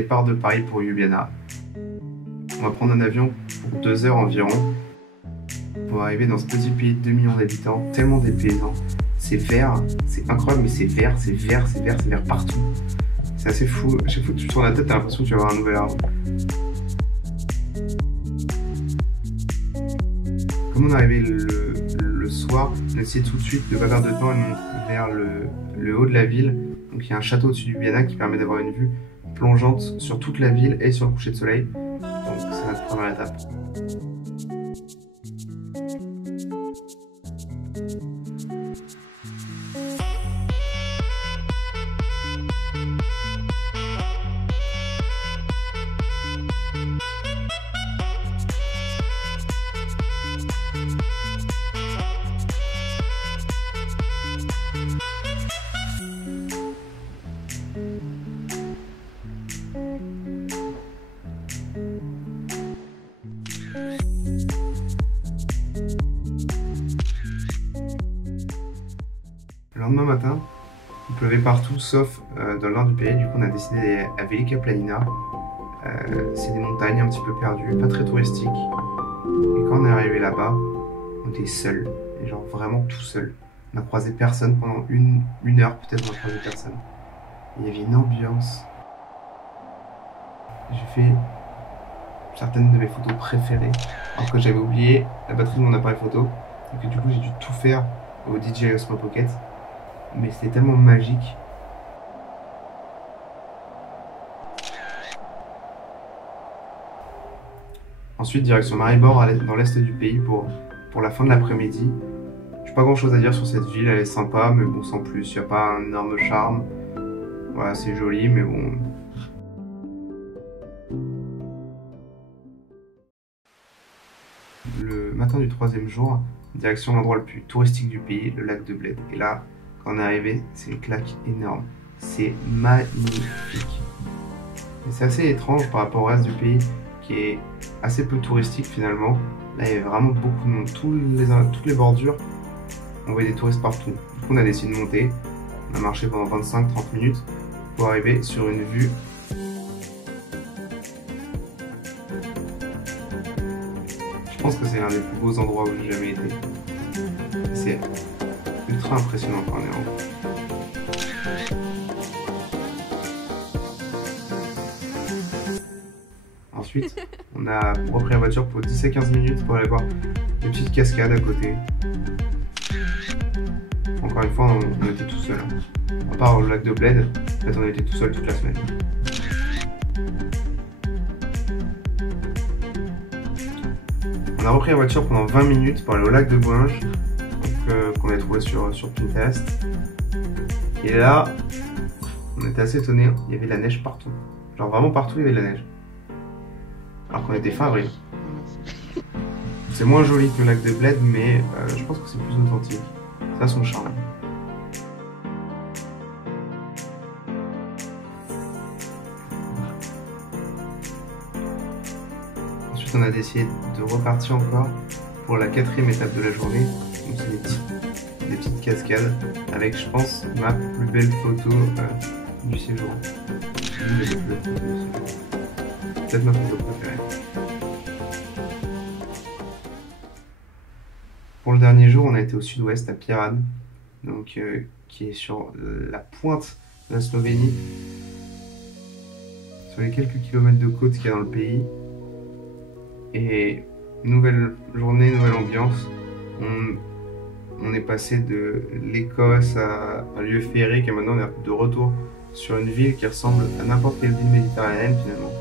départ de Paris pour Ljubljana. On va prendre un avion pour 2 heures environ. On va arriver dans ce petit pays de 2 millions d'habitants, tellement dépaysant. C'est vert, c'est incroyable, mais c'est vert, c'est vert, c'est vert, c'est vert partout. C'est assez fou. À chaque fois que tu tournes la tête, t'as l'impression que tu vas avoir un nouvel arbre. Comme on est arrivé le soir, on a essayé tout de suite de ne pas perdre de temps et de monter vers le haut de la ville. Donc il y a un château au-dessus du Ljubljana qui permet d'avoir une vue plongeante sur toute la ville et sur le coucher de soleil. Donc c'est notre première étape. Le lendemain matin, il pleuvait partout sauf dans le nord du pays. Du coup, on a décidé d'aller à Velika Planina. C'est des montagnes un petit peu perdues, pas très touristiques. Et quand on est arrivé là-bas, on était seul, et genre vraiment tout seul. On n'a croisé personne pendant une heure, peut-être on a croisé personne. Et il y avait une ambiance. J'ai fait certaines de mes photos préférées, alors que j'avais oublié la batterie de mon appareil photo, et que du coup j'ai dû tout faire au DJI Osmo Pocket. Mais c'était tellement magique. Ensuite, direction Maribor, dans l'est du pays pour la fin de l'après-midi. J'ai pas grand chose à dire sur cette ville, elle est sympa, mais bon, sans plus. Il n'y a pas un énorme charme. Voilà, c'est joli, mais bon. Le matin du 3e jour, direction l'endroit le plus touristique du pays, le lac de Bled. Et là, quand on est arrivé, c'est une claque énorme. C'est magnifique. Mais c'est assez étrange par rapport au reste du pays qui est assez peu touristique finalement. Là, il y avait vraiment beaucoup de monde. Toutes les bordures, on voyait des touristes partout. Du coup, on a décidé de monter. On a marché pendant 25-30 minutes pour arriver sur une vue. Je pense que c'est l'un des plus beaux endroits où j'ai jamais été. C'est ultra impressionnant quand on est en haut. Ensuite, on a repris la voiture pour 10 à 15 minutes pour aller voir une petite cascade à côté. Encore une fois, on était tout seul. À part le lac de Bled, en fait, on était tout seul toute la semaine. On a repris la voiture pendant 20 minutes pour aller au lac de Boinge, qu'on a trouvé sur Pinterest. Et là, on était assez étonnés, il y avait de la neige partout. Genre vraiment partout, il y avait de la neige. Alors qu'on était fin avril. C'est moins joli que le lac de Bled, mais je pense que c'est plus authentique. Ça a son charme. Ensuite, on a décidé de repartir encore pour la 4e étape de la journée. Donc c'est des petites cascades avec, je pense, ma plus belle photo du séjour. Peut-être ma photo préférée. Pour le dernier jour, on a été au sud-ouest, à Piran, donc qui est sur la pointe de la Slovénie, sur les quelques kilomètres de côte qu'il y a dans le pays. Et nouvelle journée, nouvelle ambiance. On est passé de l'Écosse à un lieu féerique et maintenant on est de retour sur une ville qui ressemble à n'importe quelle ville méditerranéenne finalement.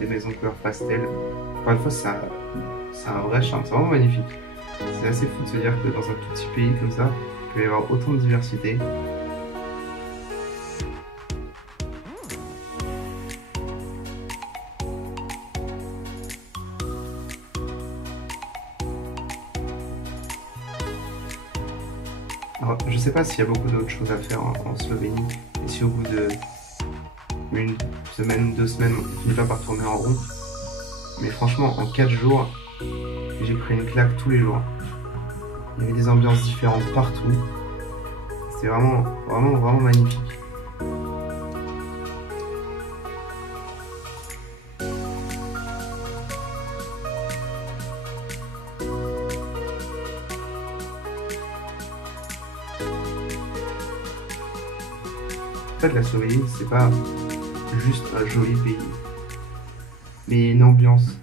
Des maisons couleur pastel. Encore une fois, ça a un vrai charme, c'est vraiment magnifique. C'est assez fou de se dire que dans un tout petit pays comme ça, il peut y avoir autant de diversité. Alors, je sais pas s'il y a beaucoup d'autres choses à faire en Slovénie, et si au bout de une semaine, 2 semaines, on finit pas par tourner en rond. Mais franchement, en 4 jours, j'ai pris une claque tous les jours. Il y avait des ambiances différentes partout. C'était vraiment magnifique. fait, la Slovénie, c'est pas juste un joli pays, mais une ambiance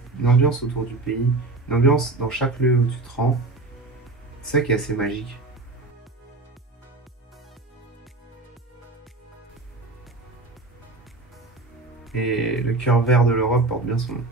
autour du pays, une ambiance dans chaque lieu où tu te rends. C'est ça qui est assez magique. Et le cœur vert de l'Europe porte bien son nom.